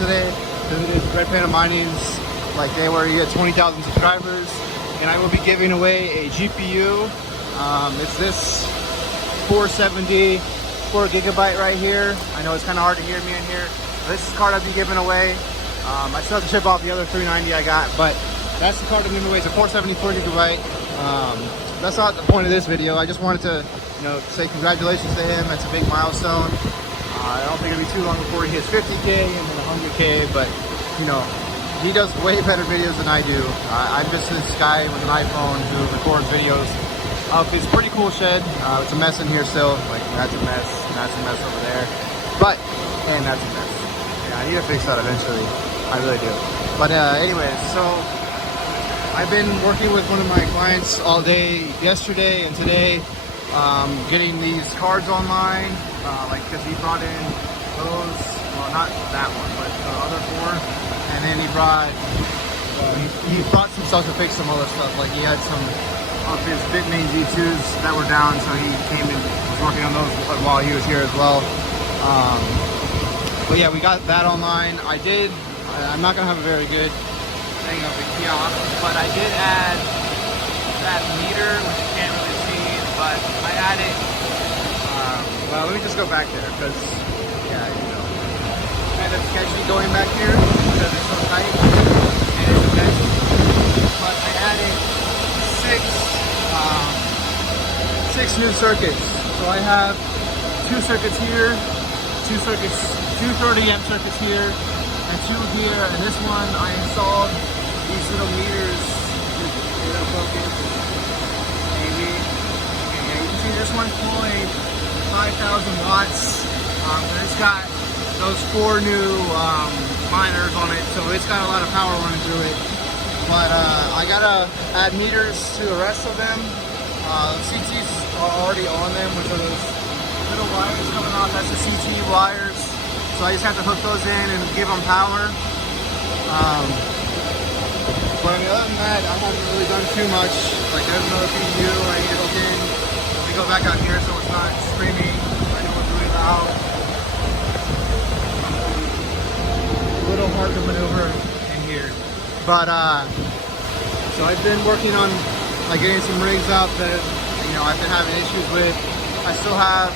today. This is RedPandaMining's like day where you get 20,000 subscribers, and I will be giving away a GPU. It's this 470 4GB right here. I know it's kind of hard to hear me in here. This is the card I'll be giving away. I still have to ship off the other 390 I got, but that's the card I'm giving away. It's a 470 4GB. That's not the point of this video. I just wanted to, say congratulations to him. That's a big milestone. I don't think it'll be too long before he hits 50K and then 100K, but he does way better videos than I do. I'm just this guy with an iPhone who records videos of his pretty cool shed. It's a mess in here still. Like, that's a mess, and that's a mess over there. And that's a mess. Yeah, I need to fix that eventually. I really do. But anyways, so I've been working with one of my clients all day yesterday and today, getting these cards online, because he brought in those, well, not that one, but the other four, and then he brought some stuff to fix some other stuff. Like, he had some of his Bitmain G2s that were down, so he came and was working on those while he was here as well. But yeah, we got that online. I'm not gonna have a very good thing of the kiosk, but I did add that meter, which you can't really see, but I added, well, let me just go back there, because, yeah, kind of sketchy going back here, because it's so tight, and it's a mess, but I added six new circuits. So I have two circuits here, two 30 amp circuits here, and two here, and this one I installed these little meters. It'll focus, maybe. Okay, yeah, you can see this one's pulling 5,000 watts. It's got those four new miners on it, so it's got a lot of power running through it. But I gotta add meters to the rest of them. The CTs are already on them, which are those little wires coming off. That's the CT wires. So I just have to hook those in and give them power. But other than that, I haven't really done too much. Like, there's another PDU I need to hook in. Let me go back out here so it's not screaming. I know it's really loud. A little hard to maneuver in here. But so I've been working on getting some rigs out that I've been having issues with. I still have a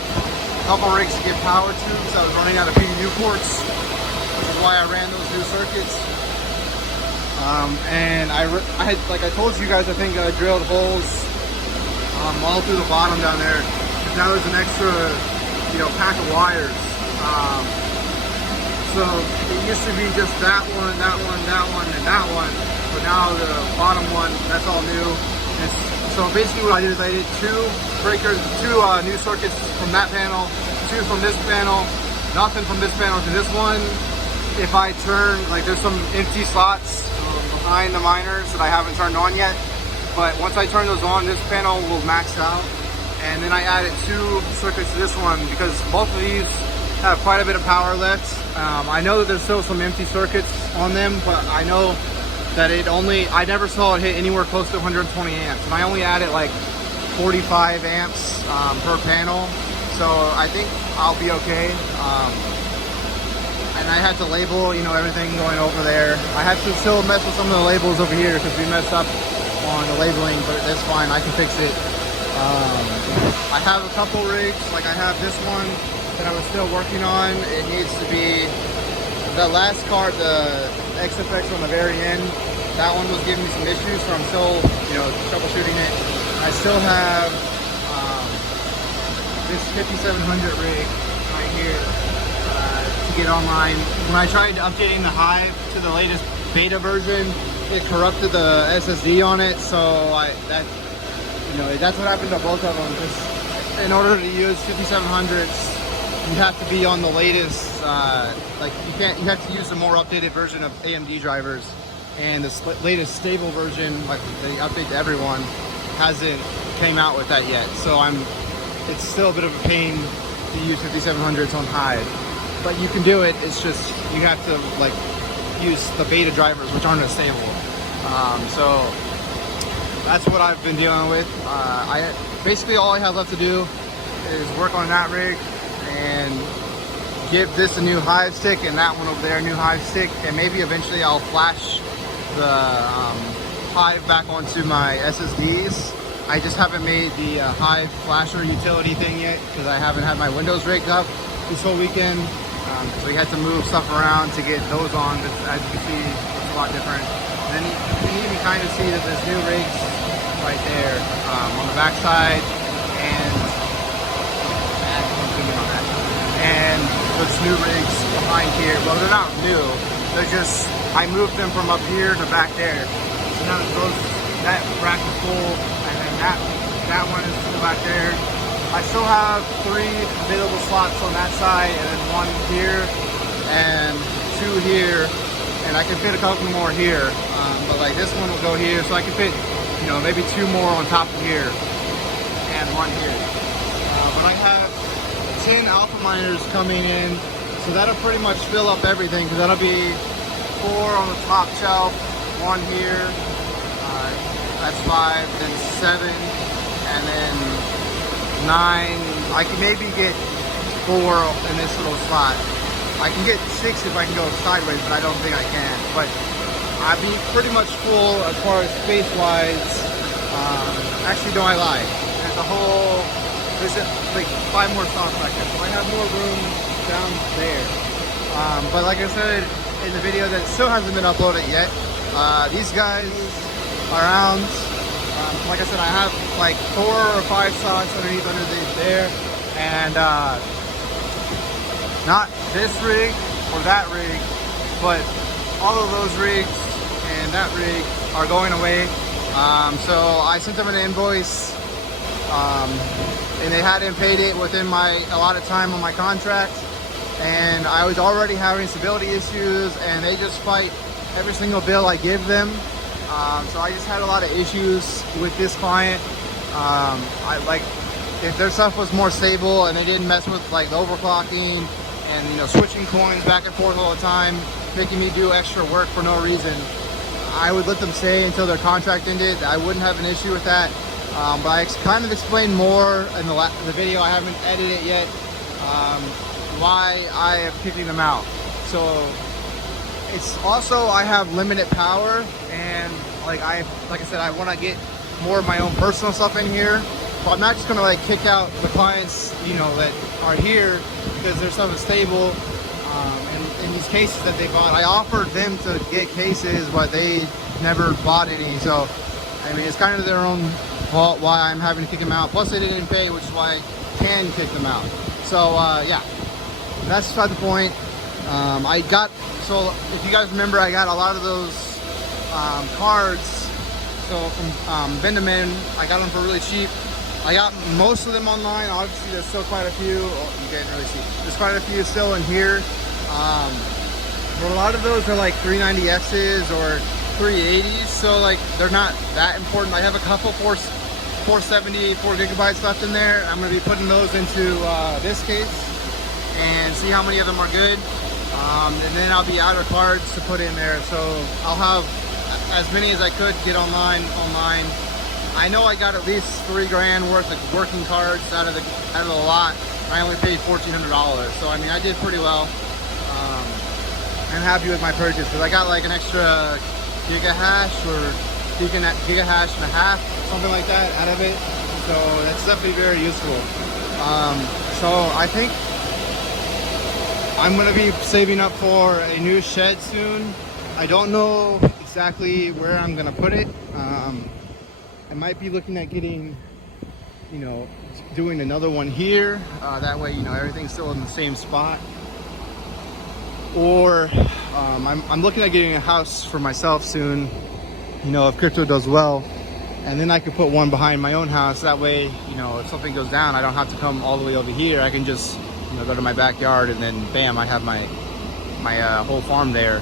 couple rigs to get power to because I was running out of PDU ports, which is why I ran those new circuits. And I had, like I told you guys, I think I drilled holes all through the bottom down there. Now there's an extra pack of wires. So it used to be just that one, that one, that one, and that one. But now the bottom one, that's all new. So basically what I did is I did two new circuits from that panel, two from this panel, nothing from this panel to this one. If I turn, there's some empty slots behind the miners that I haven't turned on yet. But once I turn those on, this panel will max out. And then I added two circuits to this one because both of these have quite a bit of power left. I know that there's still some empty circuits on them, but I know that I never saw it hit anywhere close to 120 amps. And I only added 45 amps per panel. So I think I'll be okay. And I had to label, everything going over there. I have to still mess with some of the labels over here because we messed up on the labeling, but that's fine, I can fix it. I have a couple rigs, I have this one that I was still working on. It needs to be, the last card, the XFX on the very end, that one was giving me some issues, so I'm still, troubleshooting it. I still have this 5700 rig right here to get online. When I tried updating the Hive to the latest beta version, it corrupted the SSD on it, so that's what happened to both of them. Just in order to use 5700s, you have to be on the latest, you have to use the more updated version of AMD drivers, and the latest stable version, the update to everyone, hasn't came out with that yet. So it's still a bit of a pain to use 5700s on Hive, but you can do it. It's just, you have to use the beta drivers, which aren't as stable. So that's what I've been dealing with. Basically all I have left to do is work on that rig and give this a new hive stick and that one over there a new hive stick, and maybe eventually I'll flash the hive back onto my SSDs. I just haven't made the hive flasher utility thing yet because I haven't had my windows rigged up this whole weekend. So we had to move stuff around to get those on, but as you can see, it's a lot different. And then you can even kind of see that there's new rigs right there on the back side, and there's new rigs behind here. Well, they're not new, they're just, I moved them from up here to back there. So now that rack is full, and then that one is still back there. I still have 3 available slots on that side, and then 1 here, and 2 here, and I can fit a couple more here. But like this one will go here, so I can fit, you know, maybe 2 more on top of here, and 1 here. But I have 10 alpha miners coming in, so that'll pretty much fill up everything, because that'll be 4 on the top shelf, 1 here, that's 5, then 7, and then 9. I can maybe get 4 in this little spot. I can get 6 if I can go sideways, but I don't think I can. But I'd be pretty much full as far as space wise. Actually, no, I lied. There's like 5 more spots back there, so I have more room down there. But like I said in the video that still hasn't been uploaded yet, these guys are around. Like I said, I have like 4 or 5 slots underneath there, and not this rig or that rig, but all of those rigs and that rig are going away. So I sent them an invoice, and they hadn't paid it within my allotted time on my contract, and I was already having stability issues, and they just fight every single bill I give them. So I just had a lot of issues with this client. If their stuff was more stable and they didn't mess with like overclocking and, you know, switching coins back and forth all the time, making me do extra work for no reason, I would let them stay until their contract ended. I wouldn't have an issue with that. But I kind of explained more in the video. I haven't edited it yet, why I am kicking them out. So it's also, I have limited power, and like I said, I want to get more of my own personal stuff in here. So I'm not just gonna like kick out the clients, you know, that are here because their stuff is stable. And in these cases that they bought, I offered them to get cases, but they never bought any. So I mean, it's kind of their own fault why I'm having to kick them out. Plus they didn't pay, which is why I can kick them out. So yeah, that's beside the point. So if you guys remember, I got a lot of those cards. So from RedPandaMining, I got them for really cheap. I got most of them online. Obviously, there's still quite a few. Oh, you can't really see. There's quite a few still in here. But a lot of those are like 390Xs or 380s. So like they're not that important. I have a couple 470, 4 gigabytes left in there. I'm going to be putting those into this case and see how many of them are good. And then I'll be out of cards to put in there. So I'll have as many as I could get online. I know I got at least $3 grand worth of working cards out of the lot. I only paid $1,400, so I mean I did pretty well. I'm happy with my purchase because I got like an extra gigahash or gigahash and a half, something like that, out of it. So that's definitely very useful. So I think I'm gonna be saving up for a new shed soon. I don't know exactly where I'm gonna put it. I might be looking at getting, you know, doing another one here. That way, you know, everything's still in the same spot. Or I'm looking at getting a house for myself soon, you know, if crypto does well. And then I could put one behind my own house. That way, you know, if something goes down, I don't have to come all the way over here. I can just, you know, go to my backyard and then bam, I have my whole farm there.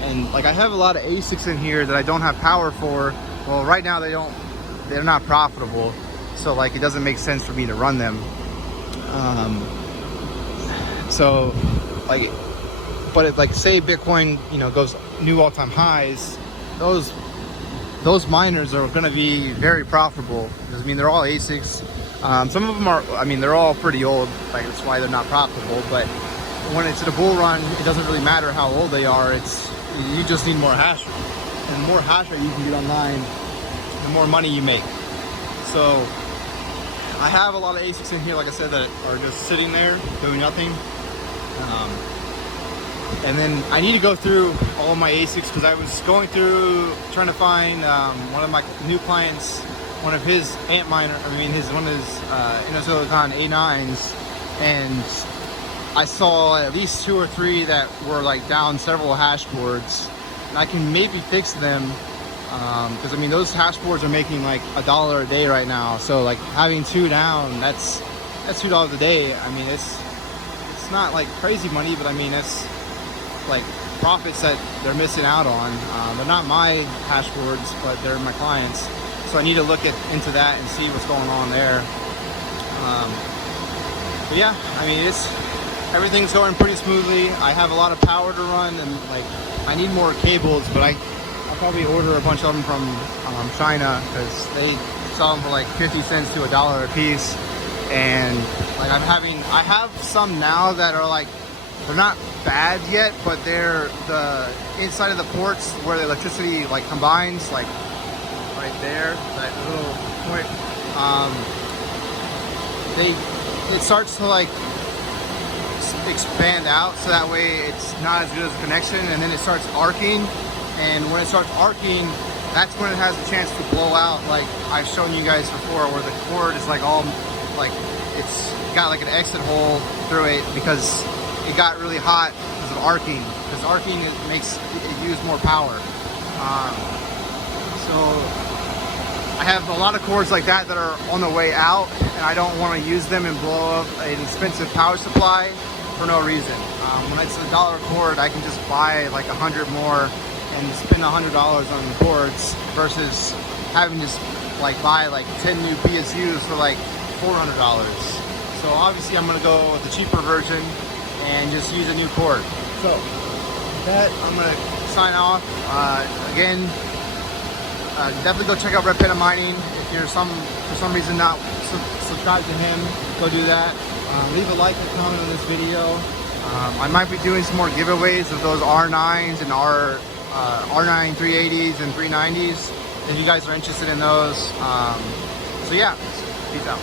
And like I have a lot of ASICs in here that I don't have power for. Well, right now they're not profitable, so like it doesn't make sense for me to run them. So like, but if like say Bitcoin, you know, goes new all-time highs, those miners are going to be very profitable. Because I mean, they're all ASICs. Some of them are, I mean, they're all pretty old, like that's why they're not profitable. But when it's in a bull run, it doesn't really matter how old they are. You just need more hash rate. And the more hash rate you can get online, the more money you make. So I have a lot of ASICs in here, like I said, that are just sitting there doing nothing. And then I need to go through all my ASICs because I was going through trying to find one of my new clients, one of his one of his Inosilicon A9s, and I saw at least 2 or 3 that were like down several hash boards, and I can maybe fix them because I mean those hash boards are making like $1 a day right now. So like having 2 down, that's $2 a day. I mean it's not like crazy money, but I mean that's like profits that they're missing out on. They're not my hash boards, but they're my clients. So I need to look into that and see what's going on there. But yeah, I mean everything's going pretty smoothly. I have a lot of power to run, and like I need more cables, but I'll probably order a bunch of them from China because they sell them for like 50 cents to $1 a piece. And like I have some now that are like, they're not bad yet, but they're the inside of the ports where the electricity like combines, like right there, that little point. It starts to like expand out, so that way it's not as good as a connection, and then it starts arcing. And when it starts arcing, that's when it has a chance to blow out, like I've shown you guys before, where the cord is like all like it's got like an exit hole through it because it got really hot because of arcing. Because arcing makes it use more power. So I have a lot of cords like that are on the way out, and I don't want to use them and blow up an expensive power supply for no reason. When it's $1 cord, I can just buy like 100 more and spend $100 on the cords versus having to like buy like 10 new PSUs for like $400. So obviously I'm gonna go with the cheaper version and just use a new cord. So with that, I'm gonna sign off. Again, definitely go check out RedPandaMining. If you're for some reason not subscribed to him, go do that. Leave a like and comment on this video. I might be doing some more giveaways of those R9s and R9 380s and 390s if you guys are interested in those. So yeah, peace out.